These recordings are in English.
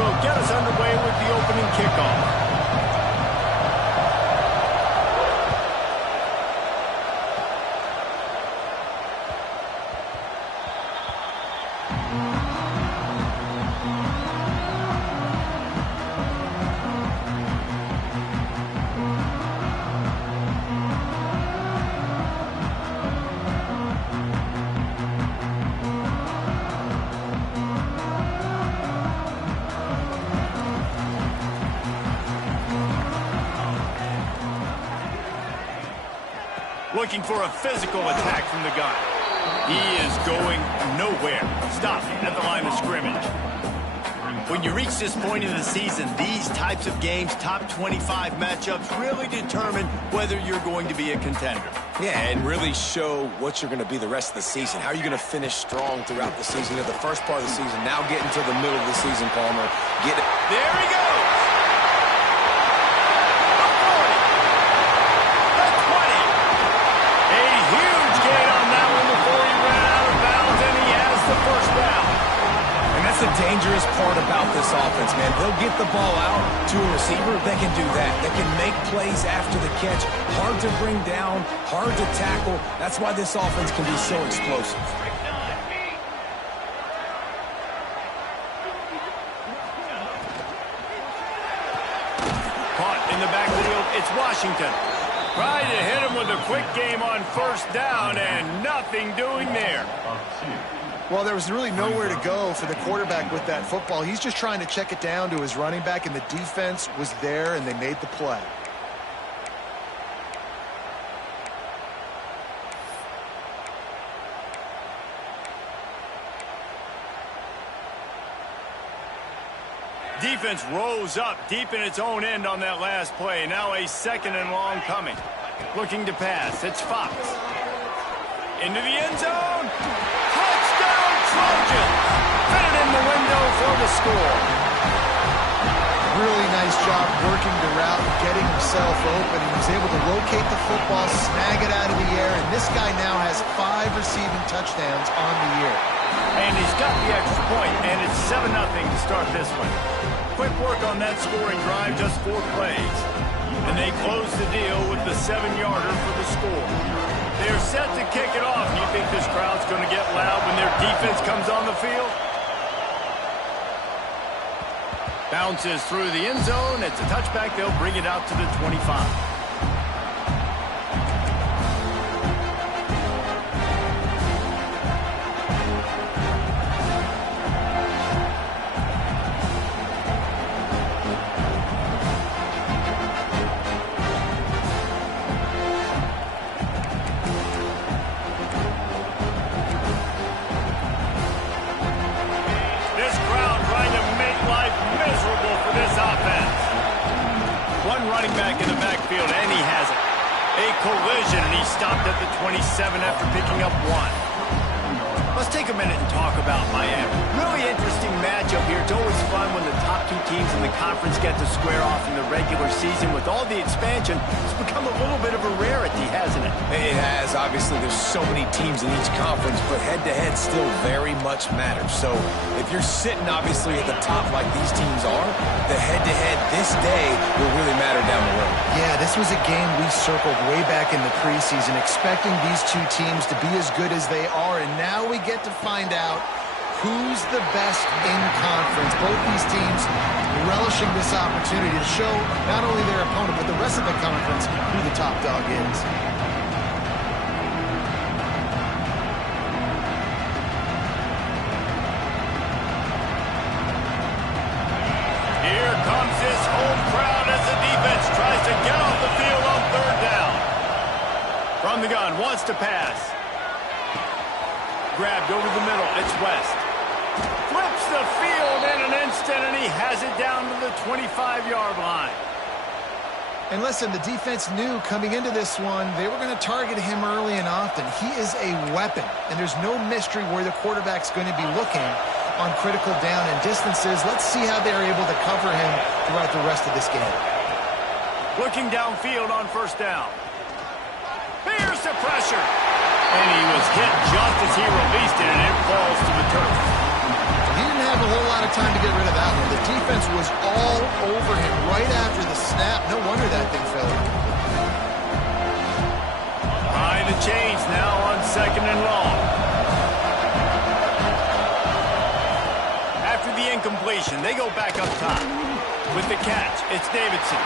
will get us underway with the opening kickoff. Looking for a physical attack from the gun. He is going nowhere. Stop at the line of scrimmage. When you reach this point in the season, these types of games, top 25 matchups, really determine whether you're going to be a contender. Yeah, and really show what you're going to be the rest of the season. How are you going to finish strong throughout the season? You know, the first part of the season, now getting to the middle of the season, Palmer. Get it. There he goes. The dangerous part about this offense, man. They'll get the ball out to a receiver that can do that. That can make plays after the catch. Hard to bring down, hard to tackle. That's why this offense can be so explosive. Caught in the backfield, it's Washington. Trying to hit him with a quick game on first down and nothing doing there. Well, there was really nowhere to go for the quarterback with that football. He's just trying to check it down to his running back, and the defense was there, and they made the play. Defense rose up deep in its own end on that last play. Now a second and long coming. Looking to pass. It's Fox. Into the end zone. Touchdown Trojans. Fit it in the window for the score. Really nice job working the route and getting himself open. He was able to locate the football, snag it out of the air, and this guy now has 5 receiving touchdowns on the year. And he's got the extra point, and it's 7-0 to start this one. Quick work on that scoring drive, just 4 plays. And they close the deal with the 7-yarder for the score. They're set to kick it off. Do you think this crowd's going to get loud when their defense comes on the field? Bounces through the end zone. It's a touchback. They'll bring it out to the 25. Running back in the backfield, and he has it. A collision, and he stopped at the 27 after picking up 1. Let's take a minute and talk about Miami. Really interesting matchup here. It's always fun when the top 2 teams in the conference get to square off in the regular season. With all the expansion, it's become a little bit of a rarity, hasn't it? It has. Obviously, there's so many teams in each conference, but head-to-head still very much matters. So if you're sitting, obviously, at the top like these teams are, the head-to-head this day will really matter down the road. Yeah, this was a game we circled way back in the preseason, expecting these 2 teams to be as good as they are, and now we get to find out who's the best in conference. Both these teams relishing this opportunity to show not only their opponent, but the rest of the conference who the top dog is. Here comes his home crowd as the defense tries to get off the field on 3rd down. From the gun, wants to pass. Grabbed over the middle, it's West. Flips the field in an instant, and he has it down to the 25-yard line. And listen, the defense knew coming into this one, they were going to target him early and often. He is a weapon, and there's no mystery where the quarterback's going to be looking on critical down and distances. Let's see how they're able to cover him throughout the rest of this game. Looking downfield on 1st down. Here's the pressure. And he was hit just as he released it, and it falls to the turf. He didn't have a whole lot of time to get rid of that one. The defense defense was all over him right after the snap. No wonder that thing fell. Behind the chains now on 2nd and long. After the incompletion, they go back up top. With the catch, it's Davidson.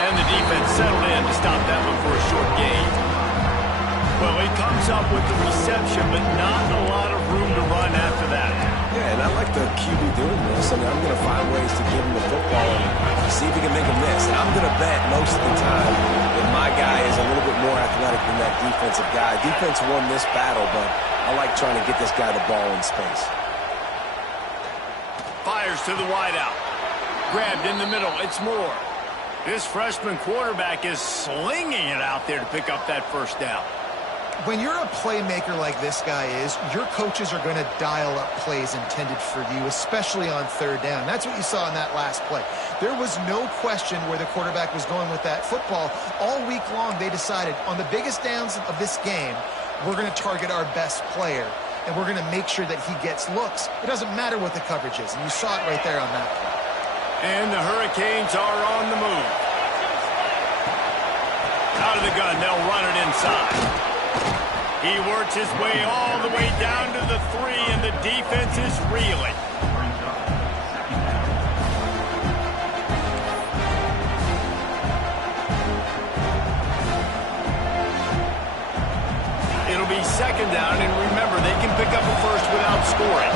And the defense settled in to stop that one for a short gain. Well, he comes up with the reception, but not a lot of room to run after that. Yeah, and I like the QB doing this. I mean, I'm going to find ways to give him the football and see if he can make a miss. And I'm going to bet most of the time that my guy is a little bit more athletic than that defensive guy. Defense won this battle, but I like trying to get this guy the ball in space. Fires to the wideout. Grabbed in the middle. It's Moore. This freshman quarterback is slinging it out there to pick up that first down. When you're a playmaker like this guy is, your coaches are going to dial up plays intended for you, especially on 3rd down. That's what you saw in that last play. There was no question where the quarterback was going with that football. All week long, they decided on the biggest downs of this game, we're going to target our best player, and we're going to make sure that he gets looks. It doesn't matter what the coverage is, and you saw it right there on that play. And the Hurricanes are on the move. Out of the gun, they'll run it inside. He works his way all the way down to the 3, and the defense is reeling. It'll be 2nd down, and remember, they can pick up a first without scoring.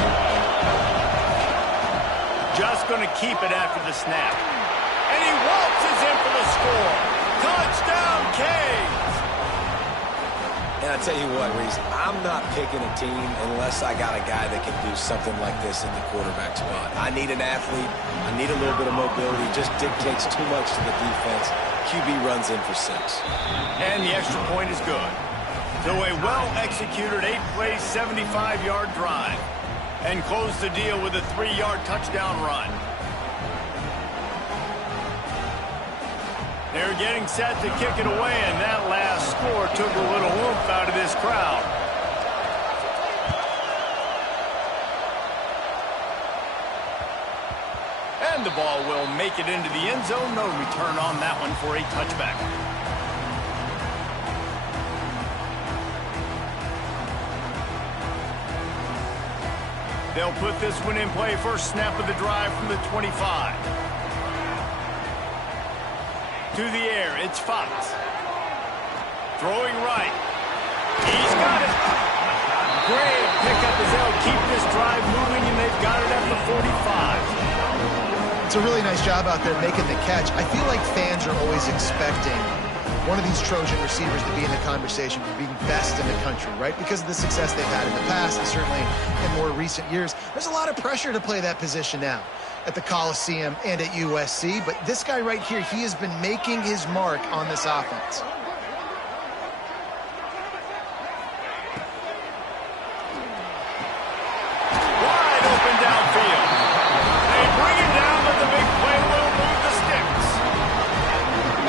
Just going to keep it after the snap. And he waltzes in for the score. Touchdown, Canes! And I tell you what, Reese, I'm not picking a team unless I got a guy that can do something like this in the quarterback spot. I need an athlete. I need a little bit of mobility. It just dictates too much to the defense. QB runs in for 6. And the extra point is good. So a well-executed 8-play, 75-yard drive. And close the deal with a 3-yard touchdown run. They're getting set to kick it away, and that last score took a little oomph out of this crowd. And the ball will make it into the end zone. No return on that one for a touchback. They'll put this one in play. First snap of the drive from the 25. To the air, it's Fox. Throwing right. He's got it. Great pickup as they'll keep this drive moving, and they've got it at the 45. It's a really nice job out there making the catch. I feel like fans are always expecting one of these Trojan receivers to be in the conversation for being best in the country, right? Because of the success they've had in the past and certainly in more recent years. There's a lot of pressure to play that position now at the Coliseum and at USC, but this guy right here, he has been making his mark on this offense. Wide open downfield. They bring it down, but the big play will move the sticks.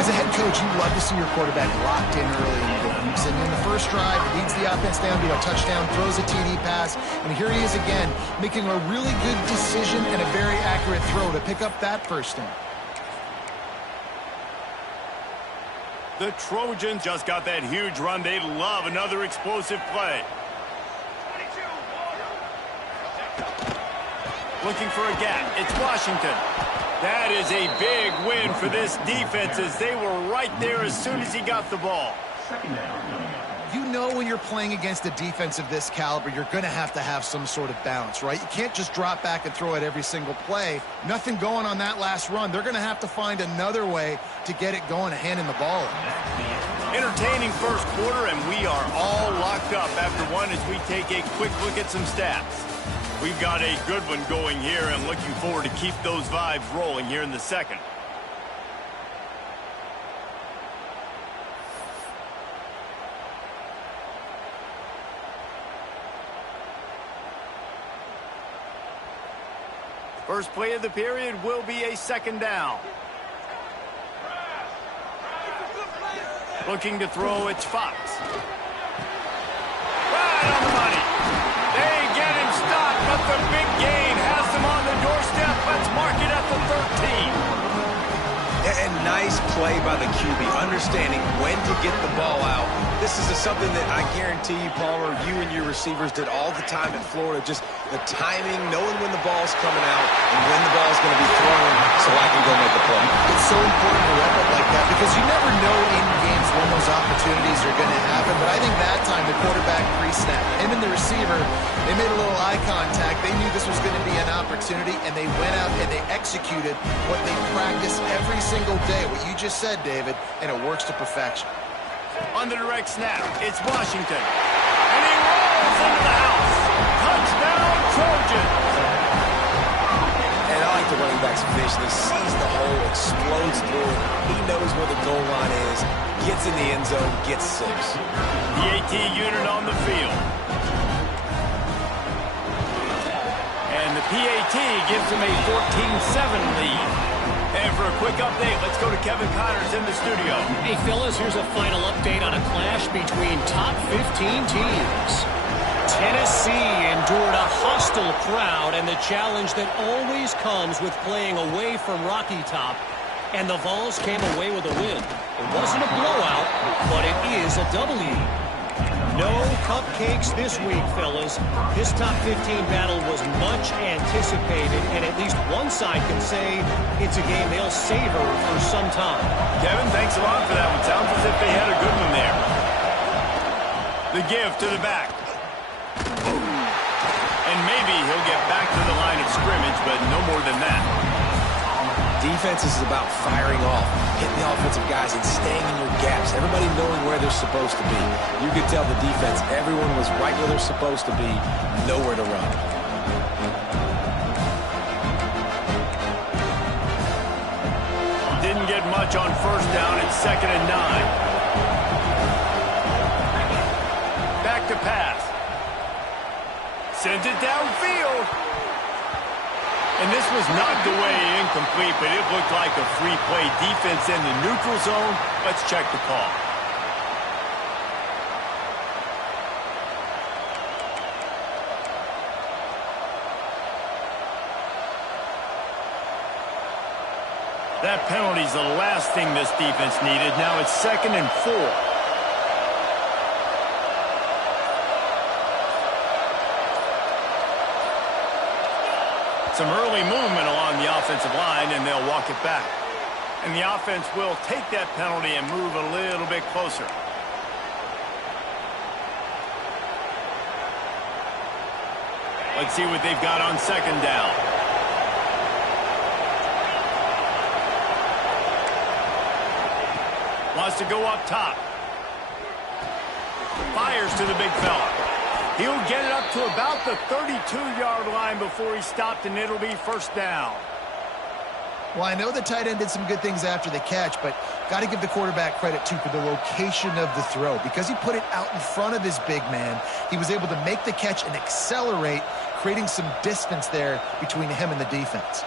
As a head coach, you love to see your quarterback locked in early in games. And in the first drive, he leads the offense down to a touchdown, throws a TD pass, and here he is again, making a really good decision and a very accurate throw to pick up that first down. The Trojans just got that huge run. They love another explosive play. Looking for a gap. It's Washington. That is a big win for this defense as they were right there as soon as he got the ball. You know when you're playing against a defense of this caliber, you're going to have some sort of balance, right? You can't just drop back and throw it every single play. Nothing going on that last run. They're going to have to find another way to get it going and handing the ball off. Entertaining first quarter, and we are all locked up after one as we take a quick look at some stats. We've got a good one going here and looking forward to keep those vibes rolling here in the second. First play of the period will be a second down. Looking to throw, it's Fox. Right on the money. They get him stopped, but the big gain has them on the doorstep. Let's mark it at the Nice play by the QB, understanding when to get the ball out. This is something that I guarantee you, Palmer, you and your receivers did all the time in Florida. Just the timing, knowing when the ball's coming out and when the ball's going to be thrown so I can go make a play. It's so important to rep it like that because you never know in games when those opportunities are going to happen. But I think that time the quarterback pre-snap, him and the receiver, they made a little eye contact. They knew this was going to be an opportunity, and they went out and they executed what they practice every single day, what you just said, David, and it works to perfection. On the direct snap, it's Washington. And he rolls into the house. Touchdown, Trojans. And I like the running back's vision. He sees the hole, explodes through it. He knows where the goal line is, gets in the end zone, gets 6. The AT unit on the field. And the PAT gives him a 14-7 lead. And for a quick update, let's go to Kevin Connors in the studio. Hey, fellas, here's a final update on a clash between top 15 teams. Tennessee endured a hostile crowd and the challenge that always comes with playing away from Rocky Top. And the Vols came away with a win. It wasn't a blowout, but it is a W. No cupcakes this week, fellas. This top 15 battle was much anticipated, and at least one side can say it's a game they'll savor for some time. Kevin, thanks a lot for that one. Sounds as if they had a good one there. The give to the back. And maybe he'll get back to the line of scrimmage, but no more than that. Defense is about firing off, hitting the offensive guys, and staying in your gaps. Everybody knowing where they're supposed to be. You could tell the defense, everyone was right where they're supposed to be, nowhere to run. Didn't get much on first down. It's 2nd and 9. Back to pass. Sends it downfield. And this was knocked away incomplete, but it looked like a free play. Defense in the neutral zone. Let's check the call. That penalty's the last thing this defense needed. Now it's 2nd and 4. Some early movement along the offensive line, and they'll walk it back. And the offense will take that penalty and move a little bit closer. Let's see what they've got on 2nd down. Wants to go up top. Fires to the big fella. He'll get it up to about the 32-yard line before he stopped, and it'll be 1st down. Well, I know the tight end did some good things after the catch, but got to give the quarterback credit, too, for the location of the throw. Because he put it out in front of his big man, he was able to make the catch and accelerate, creating some distance there between him and the defense.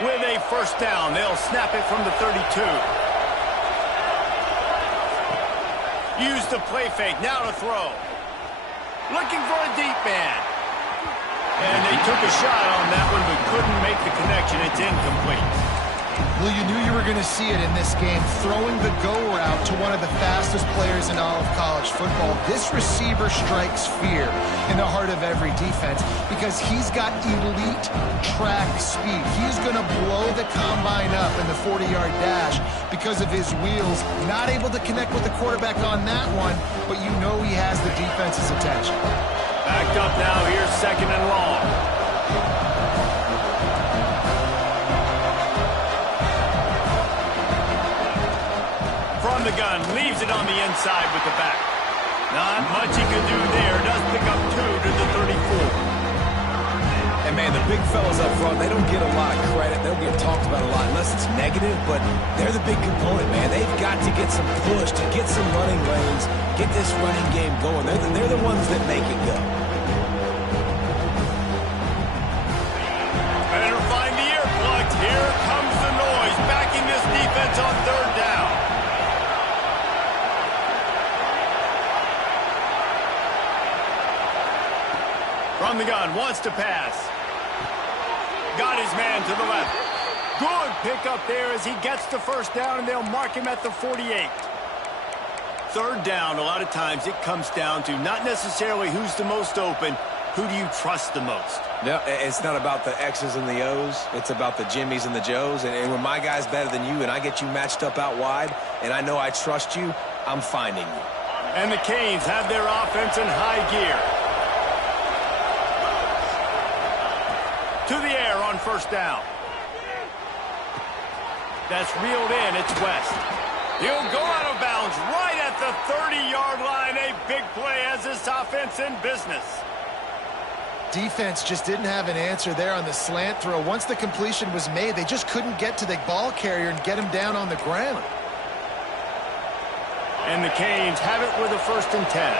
With a 1st down, they'll snap it from the 32. Use the play fake, now to throw. Looking for a deep man. And they took a shot on that one, but couldn't make the connection. It's incomplete. Well, you knew you were going to see it in this game, throwing the go route to one of the fastest players in all of college football. This receiver strikes fear in the heart of every defense because he's got elite track speed. He's going to blow the combine up in the 40-yard dash because of his wheels. Not able to connect with the quarterback on that one, but you know he has the defense's attention. Backed up now, here's 2nd and long. From the gun, leaves it on the inside with the back. Not much he can do there. Does pick up 2 to the 34. And, man, the big fellas up front, they don't get a lot of credit. They don't get talked about a lot unless it's negative, but they're the big component, man. They've got to get some push, to get some running lanes, get this running game going. They're the ones that make it go. Better find the earplugs. Here comes the noise, backing this defense on 3rd down. From the gun, wants to pass. Got his man to the left. Good pickup there as he gets the first down, and they'll mark him at the 48. Third down, a lot of times it comes down to not necessarily who's the most open, who do you trust the most? No, it's not about the X's and the O's. It's about the Jimmies and the Joes. And when my guy's better than you and I get you matched up out wide and I know I trust you, I'm finding you. And the Canes have their offense in high gear. To the air on first down. That's reeled in. It's West. He'll go out of bounds right at the 30-yard line. A big play as this offense in business. Defense just didn't have an answer there on the slant throw. Once the completion was made, they just couldn't get to the ball carrier and get him down on the ground. And the Canes have it with a 1st and 10.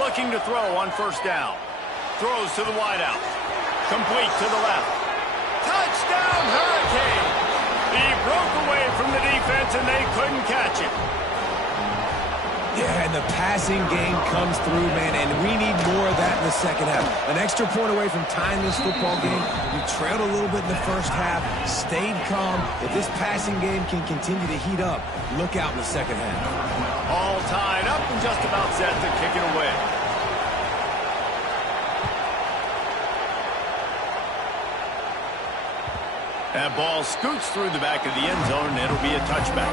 Looking to throw on first down. Throws to the wideout. Complete to the left. Touchdown, Hurricane! He broke away from the defense, and they couldn't catch it. Yeah, and the passing game comes through, man, and we need more of that in the second half. An extra point away from tying this football game. We trailed a little bit in the first half, stayed calm. If this passing game can continue to heat up, look out in the second half. All tied up and just about set to kick it away. That ball scoots through the back of the end zone, and it'll be a touchback.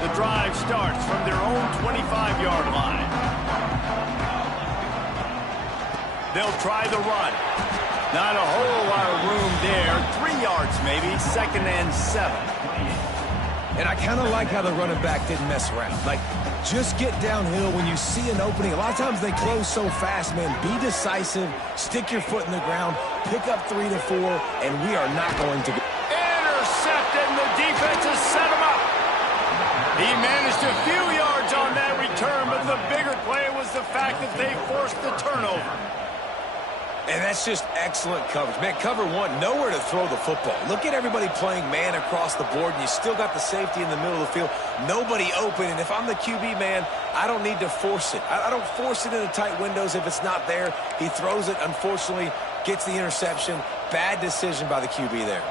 The drive starts from their own 25-yard line. They'll try the run. Not a whole lot of room there. 3 yards maybe, 2nd and 7. And I kind of like how the running back didn't mess around. Like, just get downhill when you see an opening. A lot of times they close so fast, man. Be decisive, stick your foot in the ground, pick up 3 to 4, and we are not going to go. Intercepted, and the defense has set him up. He managed a few yards on that return, but the bigger play was the fact that they forced the turnover. And that's just excellent coverage. Man, cover one, nowhere to throw the football. Look at everybody playing man across the board, and you still got the safety in the middle of the field. Nobody open, and if I'm the QB, man, I don't need to force it. I don't force it into tight windows if it's not there. He throws it, unfortunately, gets the interception. Bad decision by the QB there.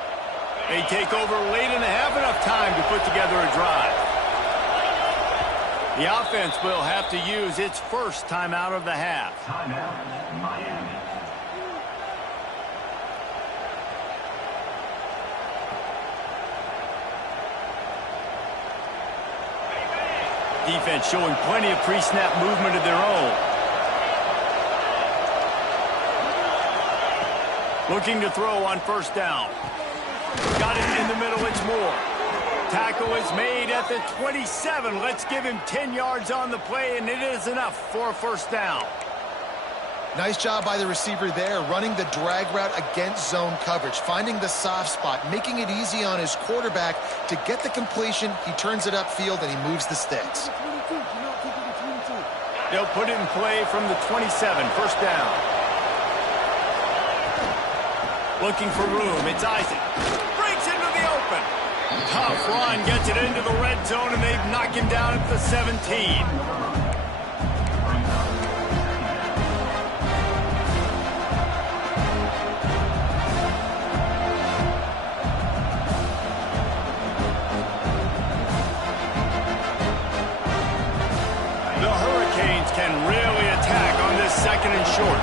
They take over late and have enough time to put together a drive. The offense will have to use its first timeout of the half. Timeout, Miami. Defense showing plenty of pre-snap movement of their own. Looking to throw on first down. Got it in the middle, it's Moore. Tackle is made at the 27. Let's give him 10 yards on the play, and it is enough for a first down. Nice job by the receiver there, running the drag route against zone coverage, finding the soft spot, making it easy on his quarterback to get the completion. He turns it upfield, and he moves the sticks. They'll put it in play from the 27, first down. Looking for room, it's Isaac. Breaks into the open. Tough run, gets it into the red zone, and they've knocked him down at the 17. The Hurricanes can really attack on this 2nd and short.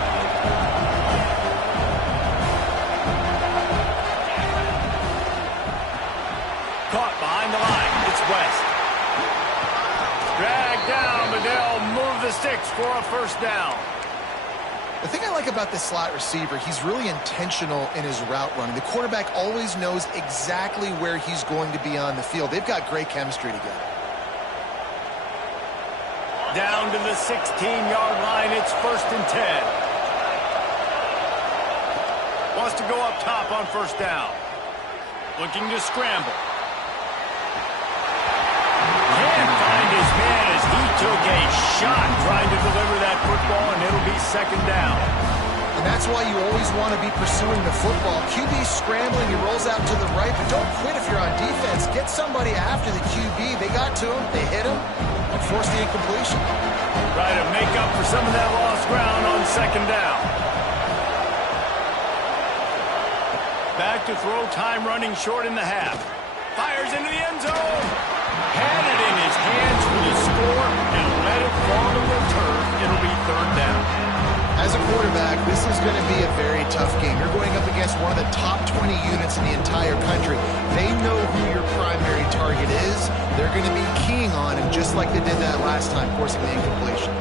Caught behind the line. It's West. Dragged down, but they'll move the sticks for a first down. The thing I like about this slot receiver, he's really intentional in his route running. The quarterback always knows exactly where he's going to be on the field. They've got great chemistry together. Down to the 16-yard line. It's 1st and 10. Wants to go up top on first down. Looking to scramble. Can't find his man as he took a shot trying to deliver that football, and it'll be second down. And that's why you always want to be pursuing the football. QB's scrambling, he rolls out to the right, but don't quit if you're on defense. Get somebody after the QB. They got to him, they hit him, and forced the incompletion. Try to make up for some of that lost ground on second down. Back to throw, time running short in the half. Fires into the end zone. Had it in his hands for the score and let it fall to the turf. It'll be third down. As a quarterback, this is going to be a very tough game. You're going up against one of the top 20 units in the entire country. They know who your primary target is. They're going to be keying on him just like they did that last time, forcing the incompletion.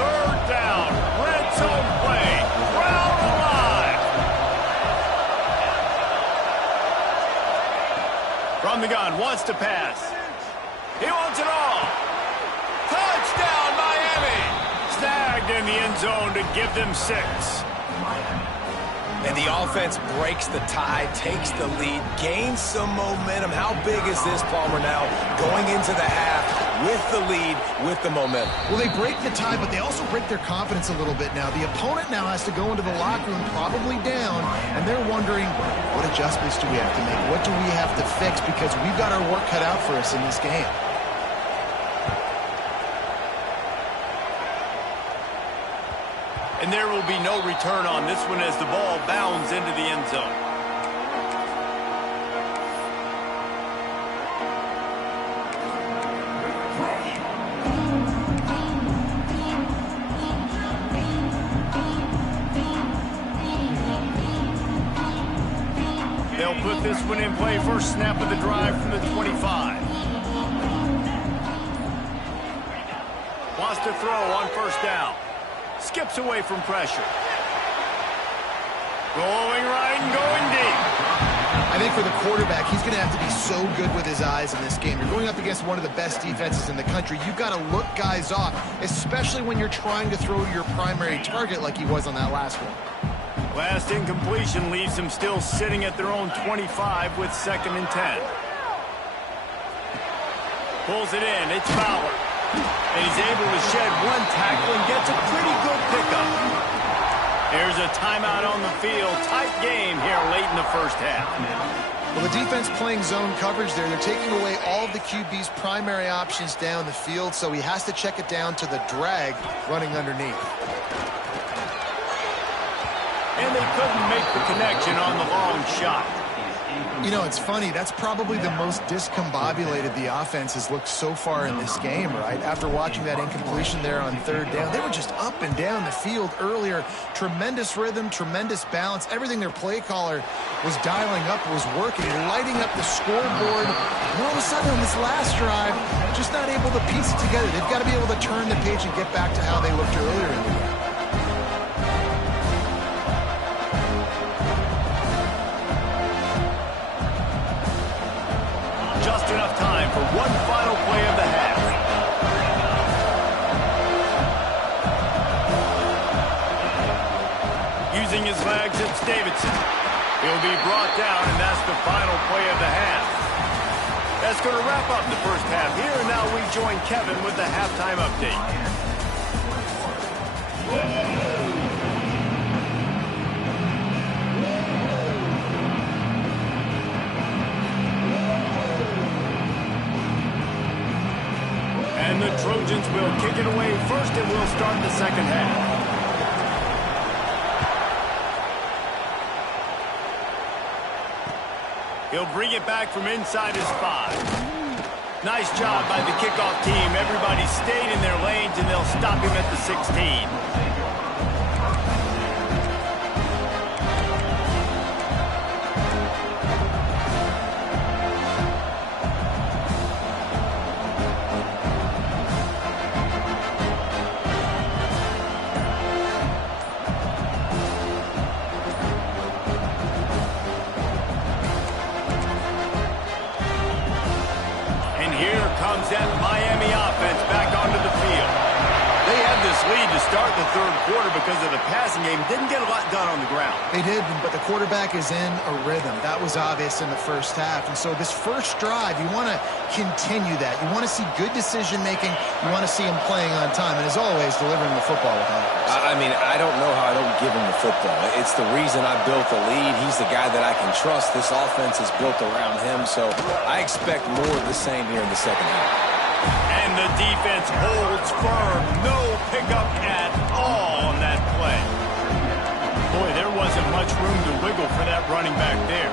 Third down. Red zone play. Crowd alive. From the gun, wants to pass. He wants it all. Touchdown, Miami! Snagged in the end zone to give them 6. And the offense breaks the tie, takes the lead, gains some momentum. How big is this, Palmer, now going into the half with the lead, with the momentum? Well, they break the tie, but they also break their confidence a little bit now. The opponent now has to go into the locker room probably down, and they're wondering, what adjustments do we have to make? What do we have to fix? Because we've got our work cut out for us in this game. And there will be no return on this one as the ball bounds into the end zone. They'll put this one in play. First snap of the drive from the 25. Wants to throw on first down. Skips away from pressure. Going right and going deep. I think for the quarterback, he's going to have to be so good with his eyes in this game. You're going up against one of the best defenses in the country. You've got to look guys off, especially when you're trying to throw to your primary target like he was on that last one. Last incompletion leaves them still sitting at their own 25 with 2nd and 10. Pulls it in. It's Fowler. And he's able to shed one tackle and gets a pretty good pickup. Here's a timeout on the field. Tight game here late in the first half. Well, the defense playing zone coverage there. They're taking away all of the QB's primary options down the field, so he has to check it down to the drag running underneath. And they couldn't make the connection on the long shot. You know, it's funny. That's probably the most discombobulated the offense has looked so far in this game, right? After watching that incompletion there on third down, they were just up and down the field earlier. Tremendous rhythm, tremendous balance. Everything their play caller was dialing up was working, lighting up the scoreboard. And all of a sudden on this last drive, just not able to piece it together. They've got to be able to turn the page and get back to how they looked earlier in the game. Just enough time for one final play of the half. Using his legs, it's Davidson. He'll be brought down, and that's the final play of the half. That's going to wrap up the first half here, and now we join Kevin with the halftime update. And the Trojans will kick it away first, and we'll start the second half. He'll bring it back from inside his 5. Nice job by the kickoff team. Everybody stayed in their lanes, and they'll stop him at the 16. That Miami offense back onto the field. They have this lead to start the third quarter because of the passing game. Didn't get a lot done on the ground. They did, but the quarterback is in a rhythm. That was obvious in the first half. And so this first drive, you want to continue that. You want to see good decision-making. You want to see him playing on time. And as always, delivering the football with offense. I mean, I don't know how I don't give him the football. It's the reason I built the lead. He's the guy that I can trust. This offense is built around him. So I expect more of the same here in the second half. And the defense holds firm. No pickup at all on that play. Boy, there wasn't much room to wiggle for that running back there.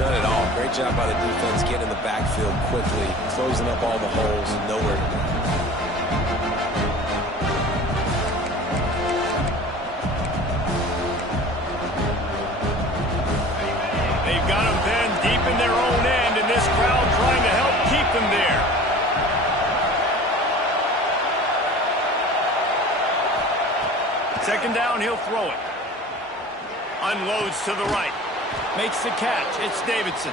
None at all. Great job by the defense getting in the backfield quickly, closing up all the holes, and nowhere to go. They've got them then deep in their own end, and this crowd trying to help keep them there. Second down, he'll throw it. Unloads to the right. Makes the catch. It's Davidson.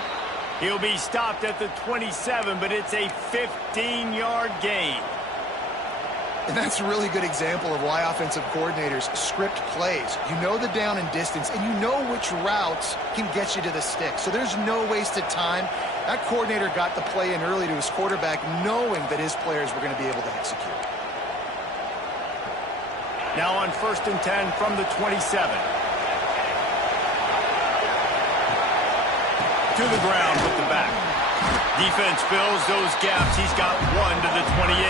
He'll be stopped at the 27, but it's a 15-yard gain. And that's a really good example of why offensive coordinators script plays. You know the down and distance, and you know which routes can get you to the stick. So there's no wasted time. That coordinator got the play in early to his quarterback, knowing that his players were going to be able to execute. Now on 1st and 10 from the 27. To the ground with the back. Defense fills those gaps. He's got one to the 28.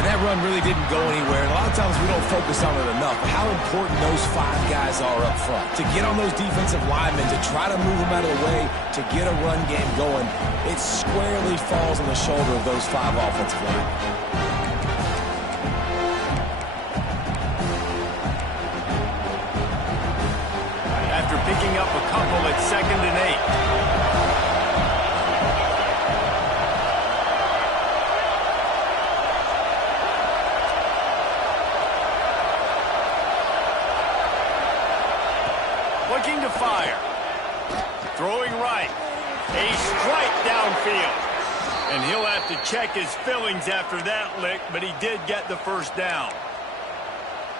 And that run really didn't go anywhere. And a lot of times we don't focus on it enough. But how important those 5 guys are up front. To get on those defensive linemen, to try to move them out of the way, to get a run game going, it squarely falls on the shoulder of those 5 offensive linemen. After picking up a couple at 2nd and 8. Looking to fire. Throwing right. A strike downfield. And he'll have to check his fillings after that lick, but he did get the first down.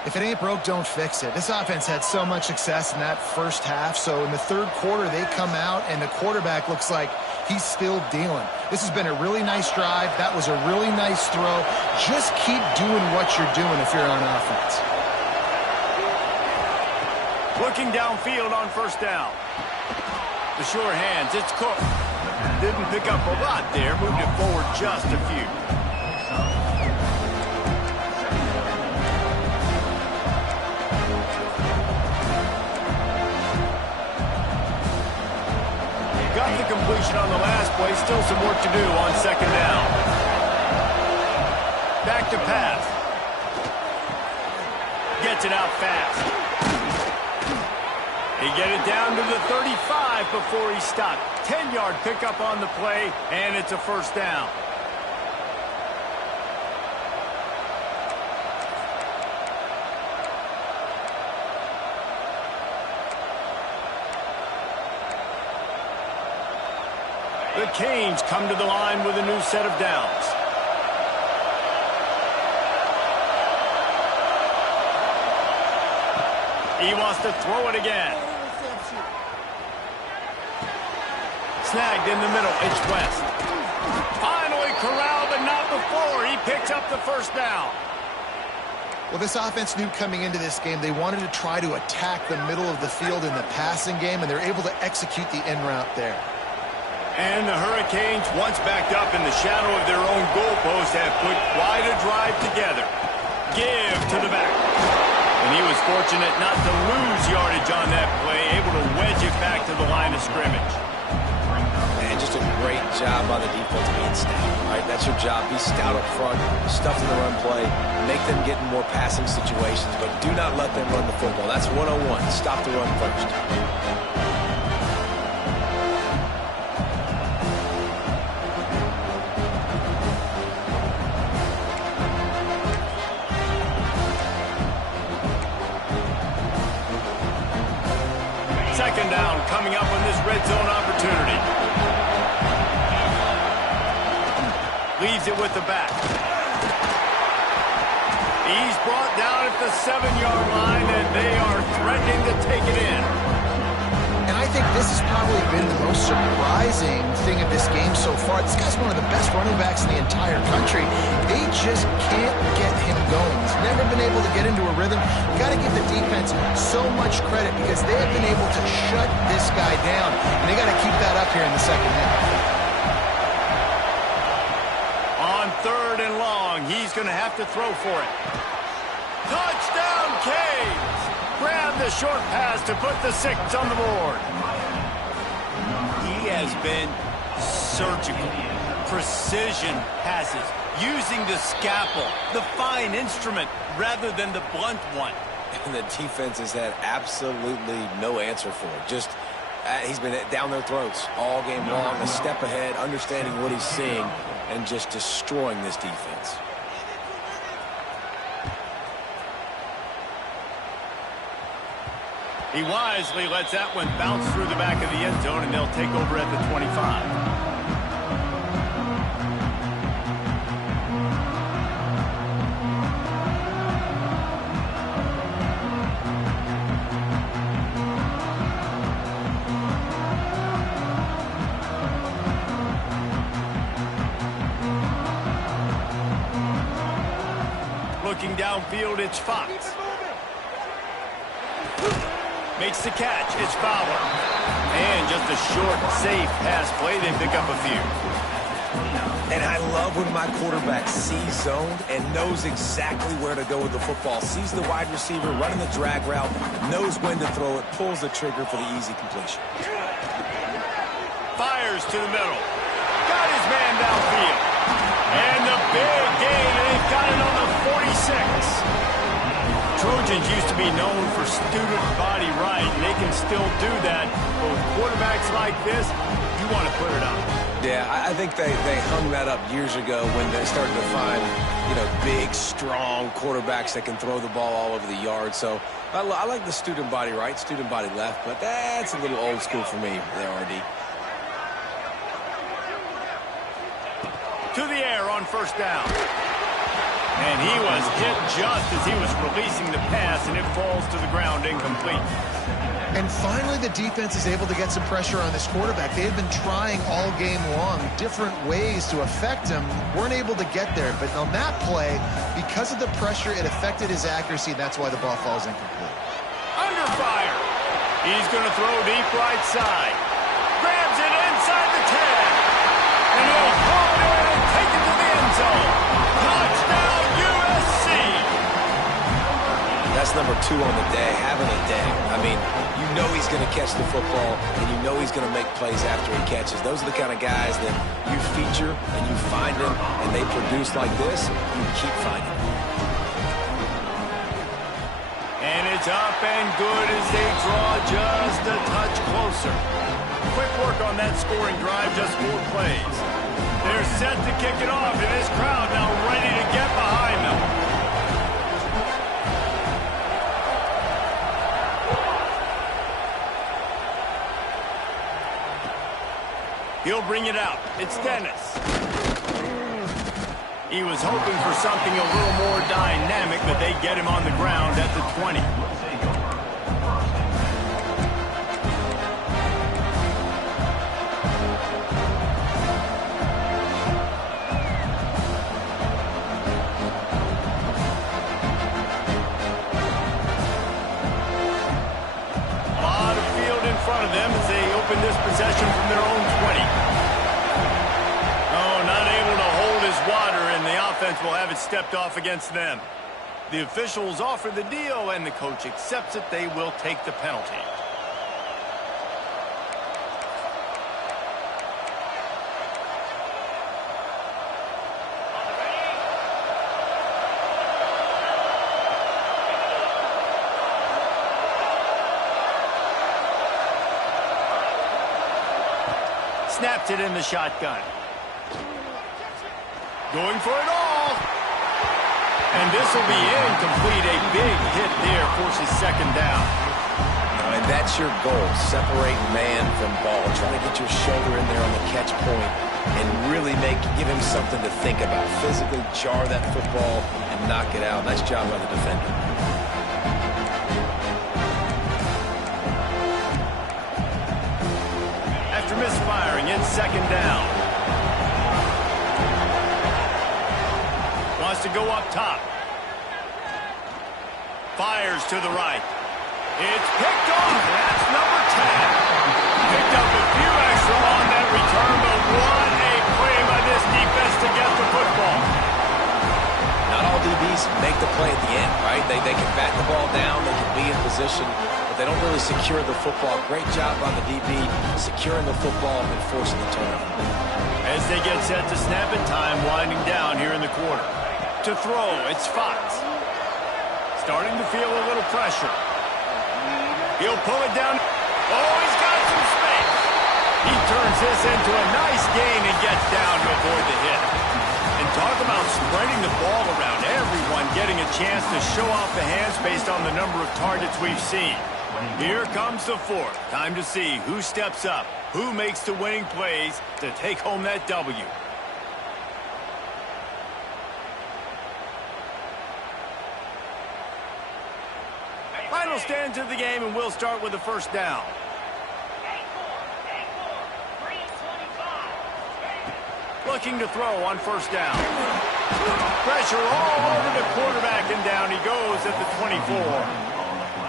If it ain't broke, don't fix it. This offense had so much success in that first half, so in the third quarter they come out and the quarterback looks like he's still dealing. This has been a really nice drive. That was a really nice throw. Just keep doing what you're doing if you're on offense. Looking downfield on 1st down. The sure hands, it's Cook. Didn't pick up a lot there, moved it forward just a few. Got the completion on the last play. Still some work to do on 2nd down. Back to pass. Gets it out fast. He get it down to the 35 before he stopped. 10-yard pickup on the play, and it's a 1st down. The Canes come to the line with a new set of downs. He wants to throw it again. Snagged in the middle. It's West. Finally corralled, but not before. He picks up the 1st down. Well, this offense knew coming into this game they wanted to try to attack the middle of the field in the passing game, and they're able to execute the en route there. And the Hurricanes, once backed up in the shadow of their own goalpost, have put quite a drive together. Give to the back. And he was fortunate not to lose yardage on that play, able to wedge it back to the line of scrimmage. And just a great job by the defense being stout. All right, that's your job. Be stout up front, stuff in the run play, make them get in more passing situations, but do not let them run the football. That's 101. Stop the run first. Second down coming up on this red zone opportunity. Leaves it with the back. He's brought down at the 7-yard line, and they are threatening to take it in. And I think this has probably been the most surprising thing of this game so far. This guy's one of the best running backs in the entire country. They just can't get him going. He's never been able to get into a rhythm. You got to give the defense so much credit because they have been able to shut this guy down. And they got to keep that up here in the second half. On 3rd and long, he's going to have to throw for it. Touchdown, Canes! Grab the short pass to put the 6 on the board. He has been surgical. Precision passes. Using the scalpel, the fine instrument, rather than the blunt one. And the defense has had absolutely no answer for it. Just, he's been down their throats all game long, a step ahead, understanding what he's seeing, and just destroying this defense. He wisely lets that one bounce through the back of the end zone, and they'll take over at the 25. Looking downfield, it's Fox. Makes the catch. It's Fowler. And just a short, safe pass play. They pick up a few. And I love when my quarterback sees zoned and knows exactly where to go with the football. Sees the wide receiver running the drag route, knows when to throw it, pulls the trigger for the easy completion. Fires to the middle. Got his man downfield. And the big gain, and they've got it on the 46. Trojans used to be known for student body right, and they can still do that. But with quarterbacks like this, you want to put it up. Yeah, I think they hung that up years ago when they started to find, big, strong quarterbacks that can throw the ball all over the yard. So I like the student body right, student body left, but that's a little old school for me, the RD. To the air on 1st down. And he was hit just as he was releasing the pass, and it falls to the ground incomplete. And finally, the defense is able to get some pressure on this quarterback. They've been trying all game long different ways to affect him. Weren't able to get there. But on that play, because of the pressure, it affected his accuracy. That's why the ball falls incomplete. Under fire. He's going to throw deep right side. Grabs it inside the 10. And he'll pull it in and take it to the end zone. Touchdown, USC. That's number 2 on the day, having a day. I mean, you know he's going to catch the football, and you know he's going to make plays after he catches. Those are the kind of guys that you feature and you find them, and they produce like this, you keep finding them. And it's up and good as they draw just a touch closer. Quick work on that scoring drive, just 4 plays. They're set to kick it off, and this crowd now ready to get behind them. He'll bring it out. It's Dennis. He was hoping for something a little more dynamic, but they get him on the ground at the 20. Front of them as they open this possession from their own 20. Oh, not able to hold his water, and the offense will have it stepped off against them. The officials offer the deal, and the coach accepts it. They will take the penalty. Snaps it in the shotgun. Going for it all. And this will be incomplete. A big hit there forces 2nd down. And that's your goal. Separate man from ball. Trying to get your shoulder in there on the catch point and really give him something to think about. Physically jar that football and knock it out. Nice job by the defender. After misfiring, it's second down. Wants to go up top. Fires to the right. It's picked off. That's number 10. Picked up a few extra on that return, but what a play by this defense to get the football. Not all DBs make the play at the end, right? They can bat the ball down, they can be in position, but they don't really secure the football. Great job by the DB securing the football and forcing the turnover. As they get set to snap it, time winding down here in the quarter. To throw, it's Fox. Starting to feel a little pressure. He'll pull it down. Oh, he's got some space. He turns this into a nice gain and gets down to avoid the hit. And talk about spreading the ball around. Everyone getting a chance to show off the hands based on the number of targets we've seen. Here comes the fourth. Time to see who steps up, who makes the winning plays to take home that W. Final stands of the game, and we'll start with the first down. Looking to throw on first down. Pressure all over the quarterback, and down he goes at the 24.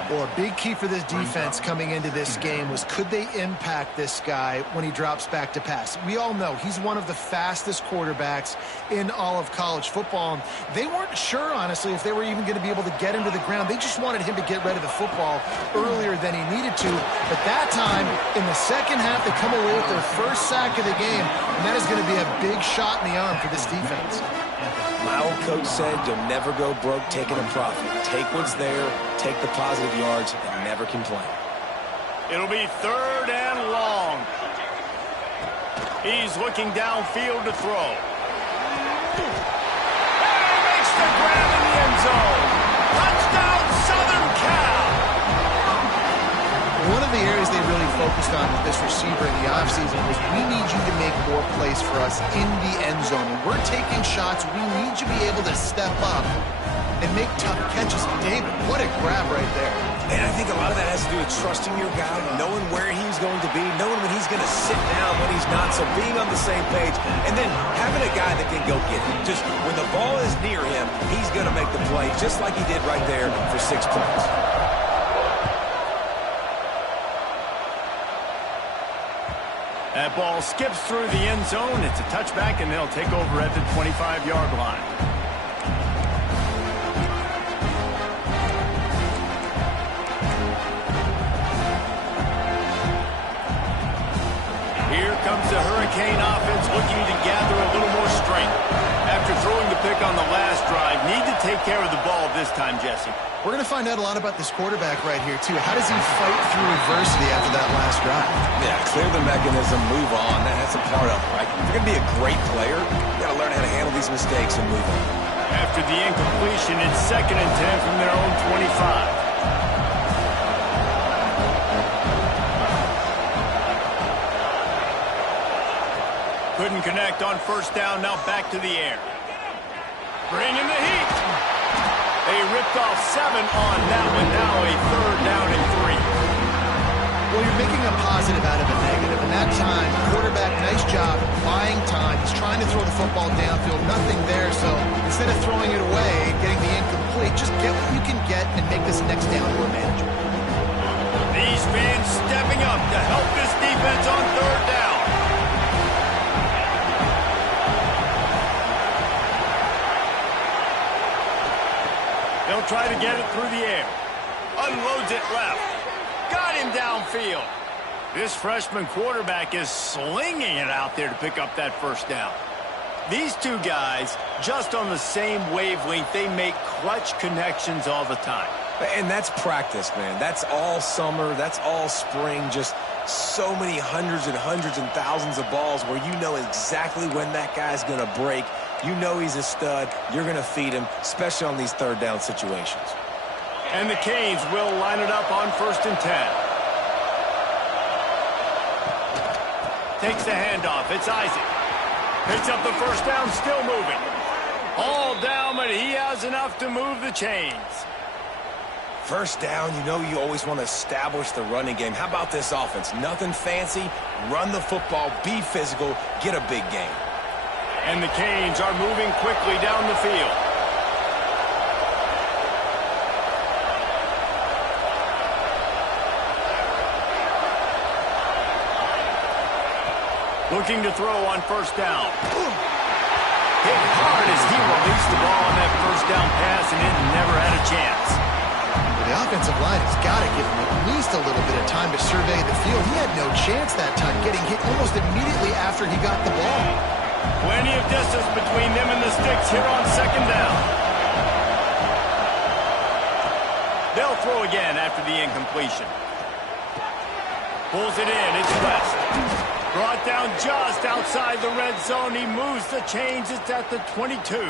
Well, a big key for this defense coming into this game was, could they impact this guy when he drops back to pass? We all know he's one of the fastest quarterbacks in all of college football. They weren't sure, honestly, if they were even going to be able to get him to the ground. They just wanted him to get rid of the football earlier than he needed to. But that time, in the second half, they come away with their first sack of the game, and that is going to be a big shot in the arm for this defense. My old coach said you'll never go broke taking a profit. Take what's there, take the positive yards, and never complain. It'll be third and long. He's looking downfield to throw. And he makes the grab in the end zone. Touchdown, Southern Cal! One of the areas they really focused on with this receiver in the offseason was, we need you to make more plays for us in the end zone. When we're taking shots, we need you to be able to step up and make tough catches. David, what a grab right there. And I think a lot of that has to do with trusting your guy, knowing where he's going to be, knowing when he's going to sit down, when he's not, so being on the same page, and then having a guy that can go get it. Just when the ball is near him, he's going to make the play, just like he did right there for 6 points. That ball skips through the end zone. It's a touchback, and they'll take over at the 25-yard line. Here comes the Hurricane offense, looking to gather a little more strength. After throwing the pick on the last drive, need to take care of the ball this time, Jesse. We're going to find out a lot about this quarterback right here, too. How does he fight through adversity after that last drive? Yeah, clear the mechanism, move on. That's a part of it, right? If you're going to be a great player, you got to learn how to handle these mistakes and move on. After the incompletion, it's 2nd and 10 from their own 25. Couldn't connect on first down, now back to the air. Bringing the heat. They ripped off 7 on that one, now a 3rd down and 3. Well, you're making a positive out of a negative, and that time, quarterback, nice job, buying time. He's trying to throw the football downfield, nothing there, so instead of throwing it away and getting the incomplete, just get what you can get and make this next down more manageable. These fans stepping up to help this defense on 3rd down. They'll try to get it through the air. Unloads it left. Got him downfield. This freshman quarterback is slinging it out there to pick up that first down. These two guys, just on the same wavelength, they make clutch connections all the time. And that's practice, man. That's all summer. That's all spring. Just so many hundreds and thousands of balls where you know exactly when that guy's going to break. You know he's a stud. You're going to feed him, especially on these 3rd down situations. And the Canes will line it up on 1st and 10. Takes the handoff. It's Isaac. Picks up the first down, still moving. All down, but he has enough to move the chains. First down, you know you always want to establish the running game. How about this offense? Nothing fancy. Run the football, be physical, get a big gain. And the Canes are moving quickly down the field. Looking to throw on first down. Hit hard as he released the ball on that first down pass, and it never had a chance. The offensive line has got to give him at least a little bit of time to survey the field. He had no chance that time, getting hit almost immediately after he got the ball. Plenty of distance between them and the sticks here on second down. They'll throw again after the incompletion. Pulls it in, it's West. Brought down just outside the red zone. He moves the chains. It's at the 22.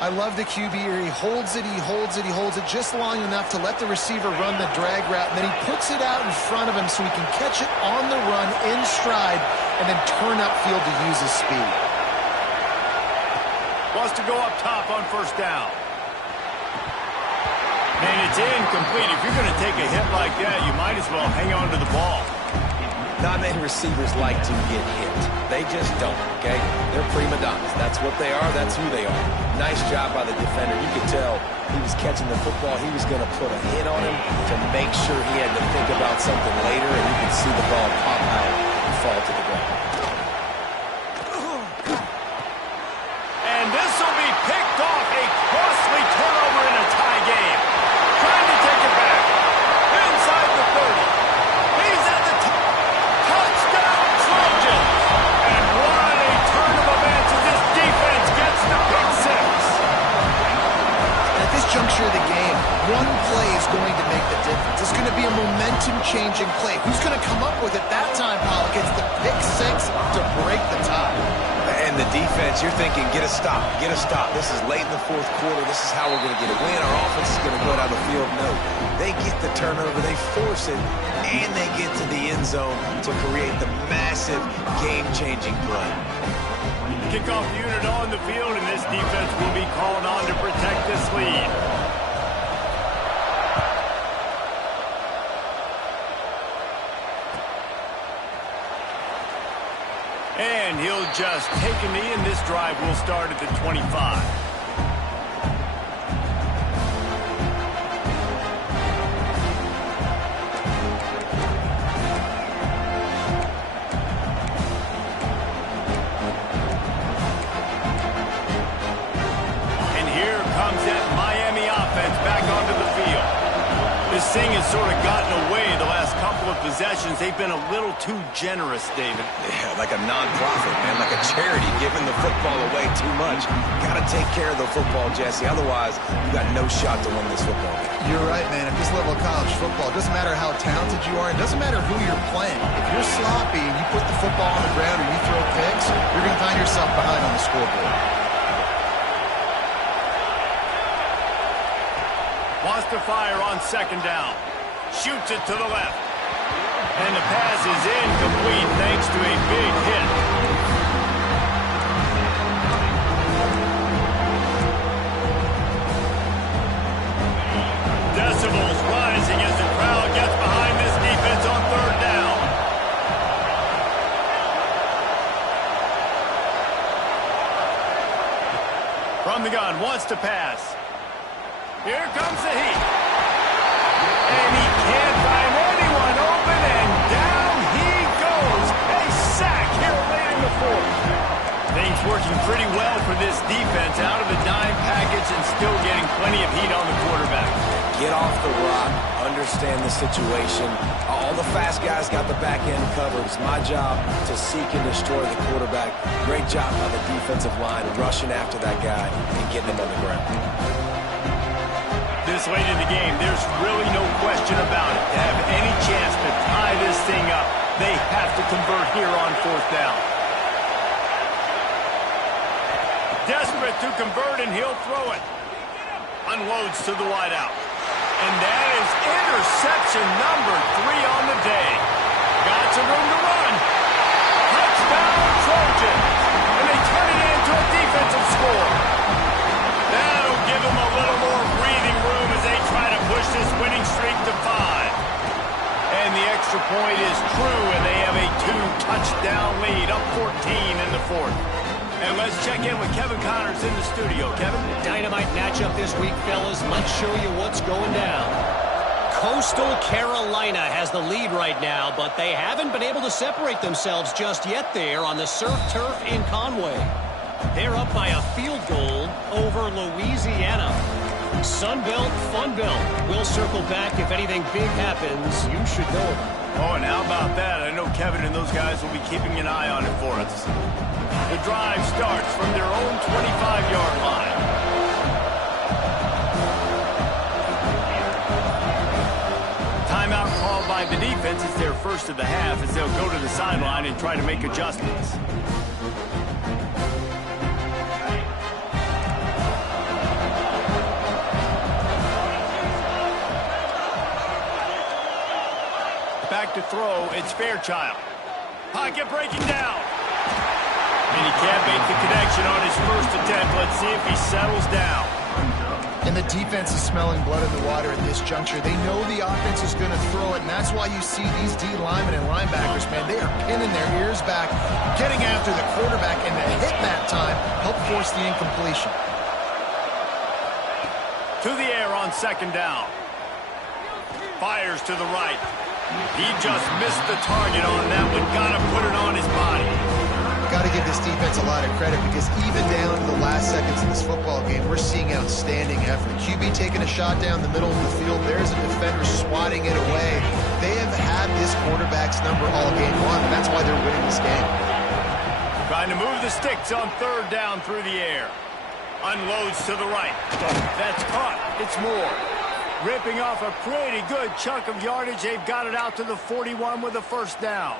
I love the QB here. He holds it, he holds it, he holds it just long enough to let the receiver run the drag route, and then he puts it out in front of him so he can catch it on the run in stride and then turn upfield to use his speed. Wants to go up top on first down. And it's incomplete. If you're going to take a hit like that, you might as well hang on to the ball. Not many receivers like to get hit. They just don't, okay? They're prima donnas. That's what they are. That's who they are. Nice job by the defender. You could tell he was catching the football. He was going to put a hit on him to make sure he had to think about something later, and you could see the ball pop out and fall to the ground. And this will be picked off. A costly turnover in a tie game. Trying to take it back. Inside the 30. He's at the top. Touchdown, Trojans! And what a turn of events as this defense gets the pick six. At this juncture of the game, one play is going to make the difference. It's going to be a momentum-changing play. Who's going to come up with it that time, Pollock? It's the pick six to break the tie. And the defense, you're thinking, get a stop, get a stop. This is late in the fourth quarter. This is how we're going to get a win. Our offense is going to go down the field. No, they get the turnover, they force it, and they get to the end zone to create the massive game-changing play. Kickoff unit on the field, and this defense will be called on to protect this lead. And he'll just take a knee, and this drive will start at the 25. This thing has sort of gotten away the last couple of possessions. They've been a little too generous, David. Yeah, like a non-profit, man, like a charity, giving the football away too much. Got to take care of the football, Jesse. Otherwise, you got no shot to win this football game. You're right, man. At this level of college football, it doesn't matter how talented you are. It doesn't matter who you're playing. If you're sloppy and you put the football on the ground or you throw picks, you're going to find yourself behind on the scoreboard. Wants to fire on second down. Shoots it to the left. And the pass is incomplete thanks to a big hit. Decibels rising as the crowd gets behind this defense on third down. From the gun, wants to pass. Here comes the heat. And he can't find anyone open, and down he goes. A sack here late in the fourth. Things working pretty well for this defense, out of the dime package and still getting plenty of heat on the quarterback. Get off the rock, understand the situation. All the fast guys got the back end covered. It's my job to seek and destroy the quarterback. Great job by the defensive line rushing after that guy and getting him on the ground. This late in the game, there's really no question about it. To have any chance to tie this thing up, they have to convert here on fourth down. Desperate to convert, and he'll throw it. Unloads to the wideout. And that is interception number 3 on the day. Got some room to run. Touchdown, Trojans. extra point is true, and they have a 2-touchdown lead, up 14 in the fourth. And let's check in with Kevin Connors in the studio. Kevin? Dynamite matchup this week, fellas. Let's show you what's going down. Coastal Carolina has the lead right now, but they haven't been able to separate themselves just yet there on the surf turf in Conway. They're up by a field goal over Louisiana. Sunbelt, Funbelt. We'll circle back if anything big happens. You should know about it. Oh, and how about that? I know Kevin and those guys will be keeping an eye on it for us. The drive starts from their own 25-yard line. Timeout called by the defense. It's their first of the half as they'll go to the sideline and try to make adjustments. Back to throw, it's Fairchild. Pocket breaking down. And he can't make the connection on his first attempt. Let's see if he settles down. And the defense is smelling blood in the water at this juncture. They know the offense is going to throw it, and that's why you see these D linemen and linebackers, man, they are pinning their ears back, getting after the quarterback, and the hit that time helped force the incompletion. To the air on second down. Fires to the right. He just missed the target on that one. Got to put it on his body. Got to give this defense a lot of credit because even down to the last seconds of this football game, we're seeing outstanding effort. QB taking a shot down the middle of the field. There's a defender swatting it away. They have had this quarterback's number all game long, and that's why they're winning this game. Trying to move the sticks on third down through the air. Unloads to the right. That's caught. It's Moore. Ripping off a pretty good chunk of yardage. They've got it out to the 41 with a first down.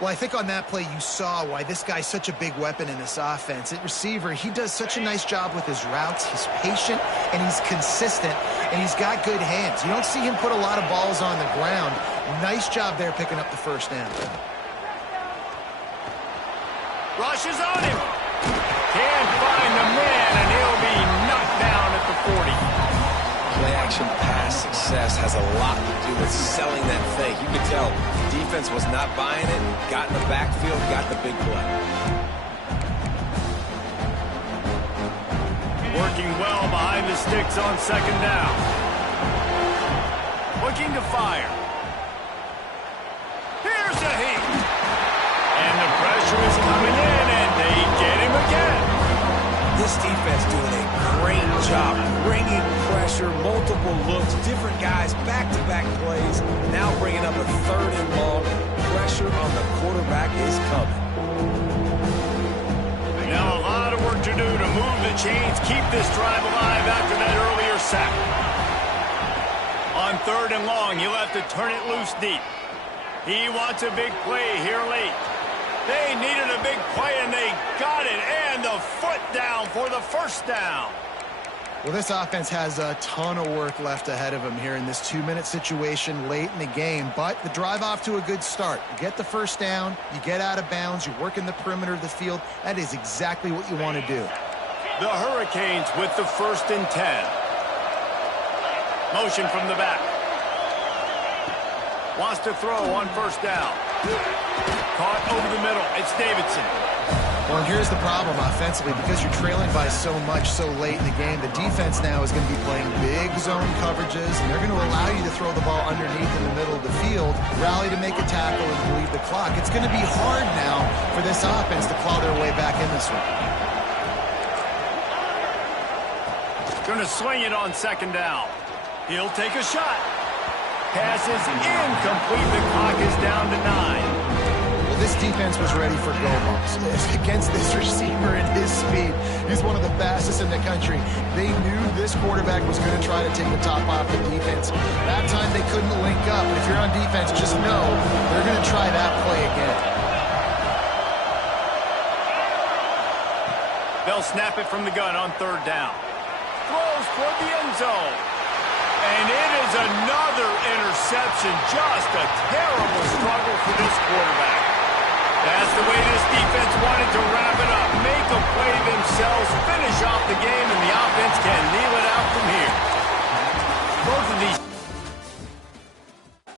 Well, I think on that play you saw why this guy's such a big weapon in this offense. At receiver, he does such a nice job with his routes. He's patient, and he's consistent, and he's got good hands. You don't see him put a lot of balls on the ground. Nice job there picking up the first down. Rushes on him. Can't find the man, and he'll be knocked down at the 40. Play-action pass success has a lot to do with selling that fake. You could tell the defense was not buying it, got in the backfield, got the big play. Working well behind the sticks on second down. Looking to fire. Here's a heat. And the pressure is coming in, and they get him again. This defense doing a great job bringing pressure, multiple looks, different guys, back-to-back plays, now bringing up a third and long. Pressure on the quarterback is coming. Now a lot of work to do to move the chains, keep this drive alive after that earlier sack. On third and long, he'll have to turn it loose deep. He wants a big play here late. They needed a big play, and they got it, and the foot down for the first down. Well, this offense has a ton of work left ahead of them here in this 2-minute situation late in the game, but the drive off to a good start. You get the first down, you get out of bounds, you work in the perimeter of the field. That is exactly what you want to do. The Hurricanes with the 1st and 10. Motion from the back. Wants to throw on first down. Caught over the middle. It's Davidson. Well, and here's the problem offensively. Because you're trailing by so much so late in the game, the defense now is going to be playing big zone coverages, and they're going to allow you to throw the ball underneath in the middle of the field, rally to make a tackle, and bleed the clock. It's going to be hard now for this offense to claw their way back in this one. Going to swing it on second down. He'll take a shot. Pass is incomplete. The clock is down to 9. Well, this defense was ready for go balls. Against this receiver and his speed, he's one of the fastest in the country. They knew this quarterback was going to try to take the top off the defense. That time they couldn't link up. But if you're on defense, just know they're going to try that play again. They'll snap it from the gun on third down. Throws toward the end zone. And it is another interception. Just a terrible struggle for this quarterback. That's the way this defense wanted to